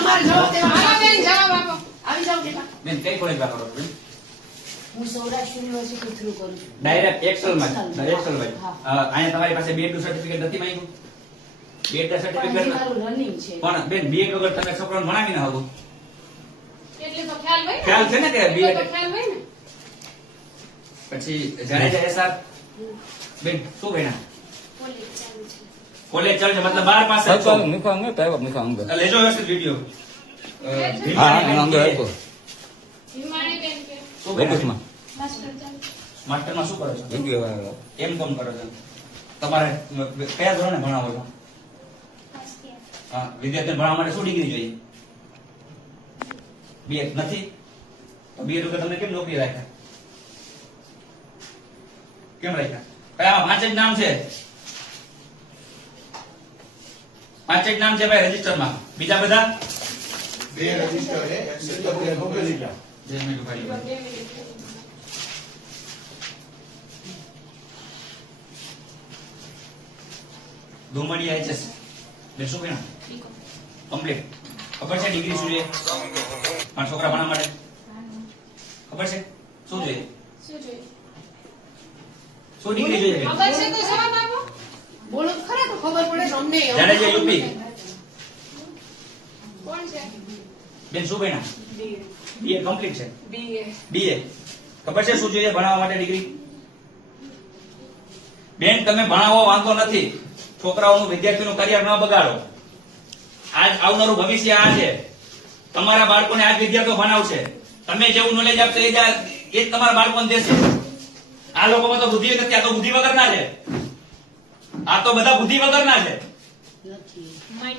તમારે જવાબ દેવાનો. હાલો બેન જવાબ આપો. આવી જાઓ બેટા. બેન કઈ કોલેજમાં કરો બેન? હું સૌરાષ્ટ્ર યુનિવર્સિટી થ્રુ કરું છું. ડાયરેક્ટ એક્સેલમાં એક્સેલમાં. અહીંયા તમારી પાસે બે નું સર્ટિફિકેટ નથી માંગ્યું? બે હજી સર્ટિફિકેટ રનિંગ છે. પણ બેન બીએડ વગર તમે છોકરાઓને ભણાવી ના શકો. એટલે તો ખ્યાલ હોય ખ્યાલ છે ને કે એટલો B.Ed? તો ખ્યાલ હોય ને? પછી જાડેજા એસઆર બેન શું ભણ્યા? કોલેજ ચાલુ છે. મતલબ બાર પાસે muka angge, tewak muka angge. લેજો વ્યવસ્થિત વીડિયો હા, Bagus mah. માસ્ટર ચાલો માસ્ટરમાં શું કરો છો? Juga. એમ કોમ કરો છો? તમારે કયા ધોરણે ભણાવો છો? હા વિદ્યાર્થીને ભણાવવા માટે શું ડિગ્રી જોઈએ? બીએડ નથી? તો બીએડ વગર તમને કેમ નોકરી રાખ્યા? કેમ રાખ્યા? કયા પાંચ જ નામ છે? પાંચ એક નામ છે ભાઈ રજીસ્ટરમાં. બીજા બધા? બે રજિસ્ટર ધુમડી એચએસ બે શું કહેવાય કમ્પ્લીટ. ખબર છે ડિગ્રી શું છે? છોકરા ભણવા માટે? ખબર છે? શું જોઈએ? શું ડિગ્રી જોઈએ? ખબર છે તો જવાબ આપો બોલો તો ખરા તો ખબર પડે ને અમને જાડેજા યુપી. કોણ છે? બેન શું બેના? બીએ કમ્પ્લીટ છે? બીએ બીએ ખબર છે શું જોઈએ ભણાવવા માટે ડિગ્રી? બેન તમે ભણાવો વાંધો નથી. છોકરાઓનું વિદ્યાર્થીનું કરિયર ન બગાડો. આજ આવનારું ભવિષ્ય આ છે. તમારા બાળકોને આજ વિદ્યાર્થીઓ ભણાવશે. તમે જેવું નોલેજ આપશો એ જ એ જ તમારા બાળકોને દેશે. આ લોકોમાં તો બુદ્ધિ નથી આ તો બુદ્ધિ વગરના છે. આ તો બધા બુદ્ધિ વગરના છે.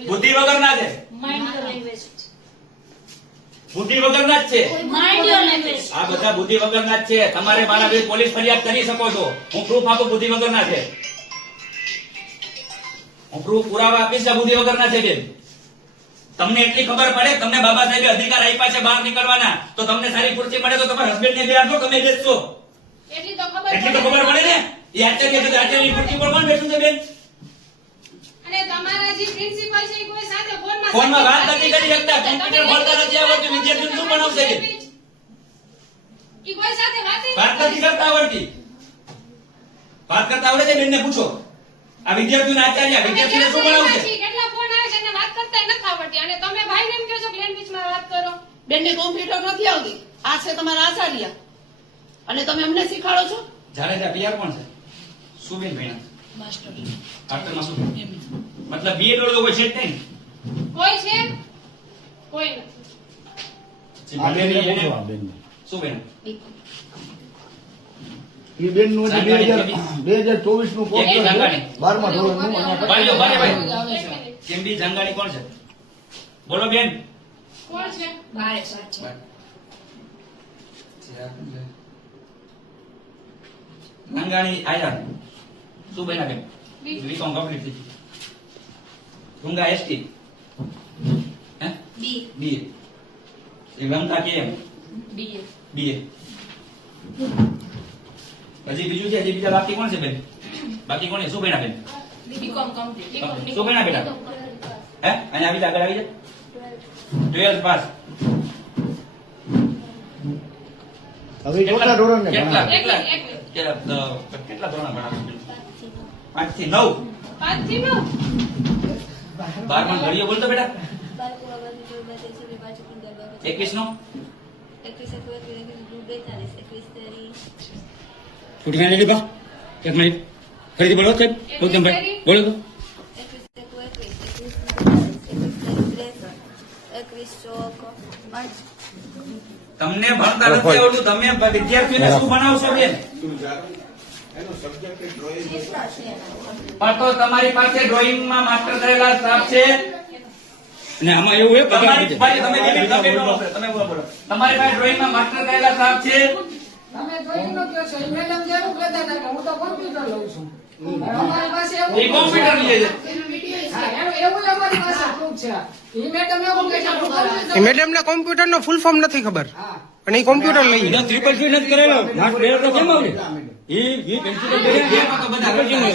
બુદ્ધિ વગરના છે. માઇન્ડ યોર લેંગ્વેજ બુદ્ધિ વગરના જ છે. આ બધા બુદ્ધિ વગરના જ છે. તમારે મારા વિરુદ્ધ પોલીસ ફરિયાદ કરી શકો છો. હું પ્રૂફ આપું બુદ્ધિ વગરના છે. હું પ્રૂફ પુરાવા આપીશ બુદ્ધિ વગરના છે બેન. તમને એટલી ખબર પડે તમને બાબા સાહેબે અધિકાર આપ્યા છે બહાર નીકળવાના તો તમને સારી પૂર્તિ મળે તો તમારા હસબન્ડ ને બેહાડો તમે બેસશો એટલી તો ખબર એટલી તો ખબર આચાર્ય છે આચાર્યની ખુરશી પર કોણ બેઠું છે બેન? અને તમારા જે પ્રિન્સિપલ છે કોઈ સાથે ફોનમાં ફોનમાં વાત નથી કરી શકતા. કમ્પ્યુટર ભણતા નથી આવડતું વિદ્યાર્થી શું ભણાવશે કે? ઈ કોઈ સાથે વાત વાત નથી કરતા? આવડતી. વાત કરતા આવડે છે? બેનને પૂછો. આ વિદ્યાર્થીઓને આચાર્ય વિદ્યાર્થીને શું ભણાવશે? કેટલા ફોન આવે છે એને વાત કરતા નથી આવડતી? અને તમે ભાઈને એમ કહો છો કે લેંગ્વેજમાં વાત કરો. બેનને કોમ્પ્યુટર નથી આવતી. આ છે તમારા આચાર્ય. અને તમે અમને શીખાડો છો? જાડેજા પિયર કોણ છે? શું બેન ભણ્યા? માસ્ટર. આર્ટસમાં શું? મતલબ બીએડ વાળો કોઈ છે જ નહીં? કોઈ છે? કોઈ નથી. આ બેનને પૂછો આ બેનને. શું બેન? એ બેનનું બે બે હજાર ચોવીસનું. બારમા ધોરણનું. કોણ છે? બોલો બેન. કોણ છે? બારે સાચી જાંગાણી આયા. શું બન્યા બેન બી. કોમ કમ્પ્લીટ થઈ ગુંગા એસટી. હે? બી. બી રમતા ગમતા કે એમ? બી બીએ હજી બીજું છે હજી બીજા બાકી કોણ છે બેન? બાકી કોણ છે? શું બન્યા બેન? બીકોમ કમ્પ્લીટ શું બન્યા બેટા? હે? અને આવી જા, આગળ આવી જાય ટ્વેલ્થ પાસ. હવે કેટલા? ધોરણ ને કેટલા. કેટલા ધોરણ ભણાવો? પાંચથી નવ. પાંચથી નવ. બારમાં ઘડીઓ બોલતો બેટા. એકવીસ નો. cek. Bolo kan baik. Bolo tuh. તમને ભણતા નથી આવડતું. તમે વિદ્યાર્થીઓને શું ભણાવશો બેન? પણ તો તમારી પાસે ડ્રોઈંગમાં માસ્ટર થયેલા સ્ટાફ છે? અને આમાં એવું હે તમારી પાસે તમે તમે બોલો, તમે બોલો, બોલો. તમારી પાસે ડ્રોઈંગમાં માસ્ટર થયેલા સ્ટાફ છે? તમે છે? મેડમ જેવું કહેતા હતા હું તો કોમ્પ્યુટર લઉં છું. અમારી પાસે એવું કોમ્પ્યુટર લે છે? એનો વીડિયો હા, એવું એવું અમારી પાસે proof છે. મેડમ એવું કહે છે હું computer એ મેડમને કોમ્પ્યુટર નો ફૂલ ફોર્મ નથી ખબર. અને એ કોમ્પ્યુટર લઈ ત્રિપલ triple નથી કરેલો. કેમ? ઈ ઈ પેન્સિલ કાંઈ.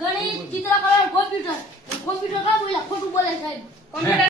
ગણિત ચિત્રકલા કોમ્પ્યુટર કોમ્પ્યુટર કા બોલ્યા? ખોટું બોલે સાહેબ. કોમ્પ્યુટર